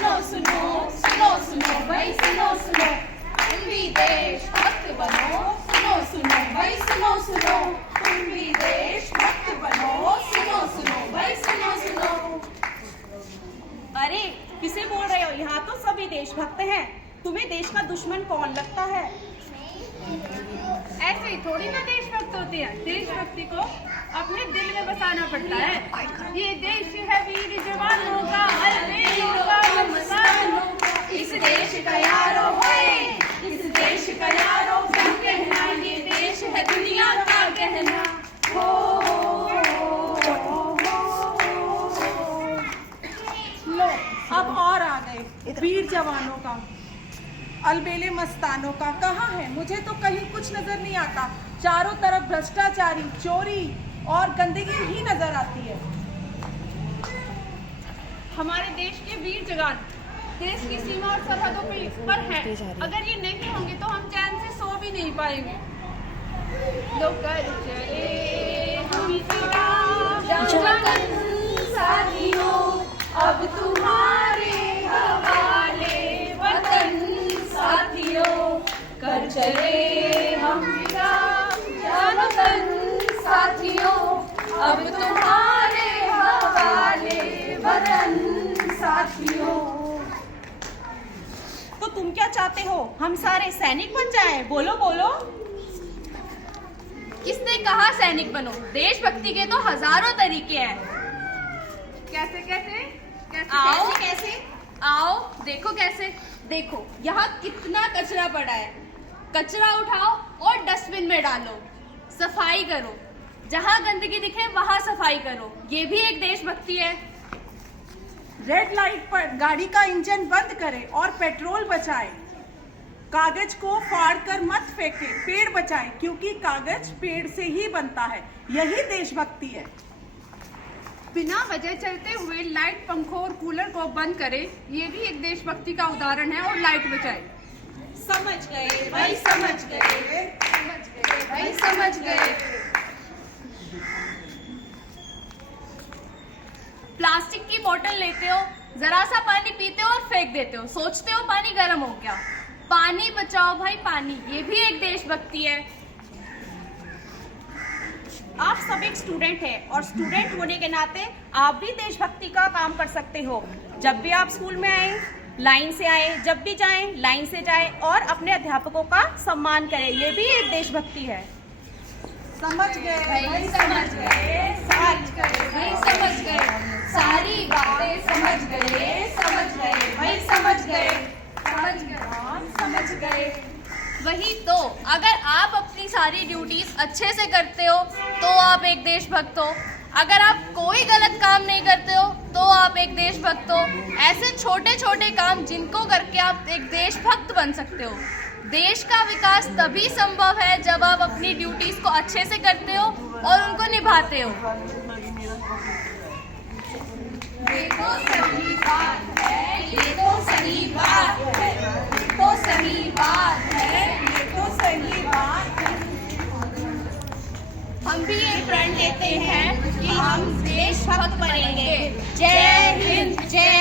सुनो सुनो सुनो सुनो भाई सुनो सुनो, तुम भी देशभक्त बनो। सुनो सुनो भाई सुनो सुनो, तुम भी देशभक्त बनो। सुनो सुनो भाई सुनो सुनो। अरे किसे बोल रहे हो? यहाँ तो सभी देशभक्त हैं। तुम्हें देश का दुश्मन कौन लगता है? ऐसे ही थोड़ी ना देशभक्त होते हैं। देशभक्ति को अपने दिल में बसाना पड़ता है। ये देश है वीर जवानों का, अलबेलों का, मस्तानों का। इस देश का यारो है, इस देश का यारो क्या कहना, ये देश है दुनिया का कहना। लो अब और आ गए वीर जवानों का, अलबेले मस्तानों का। कहाँ है? मुझे तो कहीं कुछ नजर नहीं आता। चारों तरफ भ्रष्टाचारी, चोरी और गंदगी ही नजर आती है। हमारे देश के वीर जवान देश की सीमा और सरहदों पर हैं। अगर ये नहीं होंगे तो हम चैन से सो भी नहीं पाएंगे। लोग कर चले हम वतन साथियों, अब तुम्हारे हवाले वतन साथियों। कर चले हम विदा वतन साथियों, अब तुम्हारे हवाले वतन साथियों। तो तुम क्या चाहते हो? हम सारे सैनिक बन जाएं? बोलो बोलो। किसने कहा सैनिक बनो? देशभक्ति के तो हजारों तरीके हैं। कैसे कैसे कैसे आओ। कैसे आओ, देखो कैसे। देखो यहाँ कितना कचरा पड़ा है। कचरा उठाओ और डस्टबिन में डालो। सफाई करो, जहाँ गंदगी दिखे वहाँ सफाई करो। ये भी एक देशभक्ति है। रेड लाइट पर गाड़ी का इंजन बंद करें और पेट्रोल बचाएं। कागज को फाड़कर मत फेंके, पेड़ बचाएं, क्योंकि कागज पेड़ से ही बनता है। यही देशभक्ति है। बिना वजह चलते हुए लाइट, पंखों और कूलर को बंद करें। ये भी एक देशभक्ति का उदाहरण है। और लाइट बचाएं। समझ गए भाई, समझ गए, समझ गए भाई, समझ गए। प्लास्टिक की बोतल लेते हो, जरा सा पानी पीते हो और फेंक देते हो। सोचते हो पानी गर्म हो गया। पानी बचाओ भाई, पानी। ये भी एक देशभक्ति है। आप सब एक स्टूडेंट हैं और स्टूडेंट होने के नाते आप भी देशभक्ति का काम कर सकते हो। जब भी आप स्कूल में आए लाइन से आए, जब भी जाएं लाइन से जाएं और अपने अध्यापकों का सम्मान करें। ये भी एक देशभक्ति है। समझ गए भाई, समझ गए, समझ गए भाई, समझ गए। सारी बातें समझ गए, समझ गए भाई, समझ गए, समझ गए, समझ गए। वही तो, अगर आप अपनी सारी ड्यूटीज अच्छे से करते हो तो आप एक देशभक्त हो। अगर आप कोई गलत काम नहीं करते हो तो आप एक देशभक्त हो। ऐसे छोटे छोटे काम जिनको करके आप एक देशभक्त बन सकते हो। देश का विकास तभी संभव है जब आप अपनी ड्यूटीज को अच्छे से करते हो और उनको निभाते हो। ये तो सही बात है, ये तो सही बात है, ये तो सही बात है, ये तो सही बात है। हम भी ये प्रण लेते हैं कि हम देशभक्त बनेंगे। जय हिंद, जय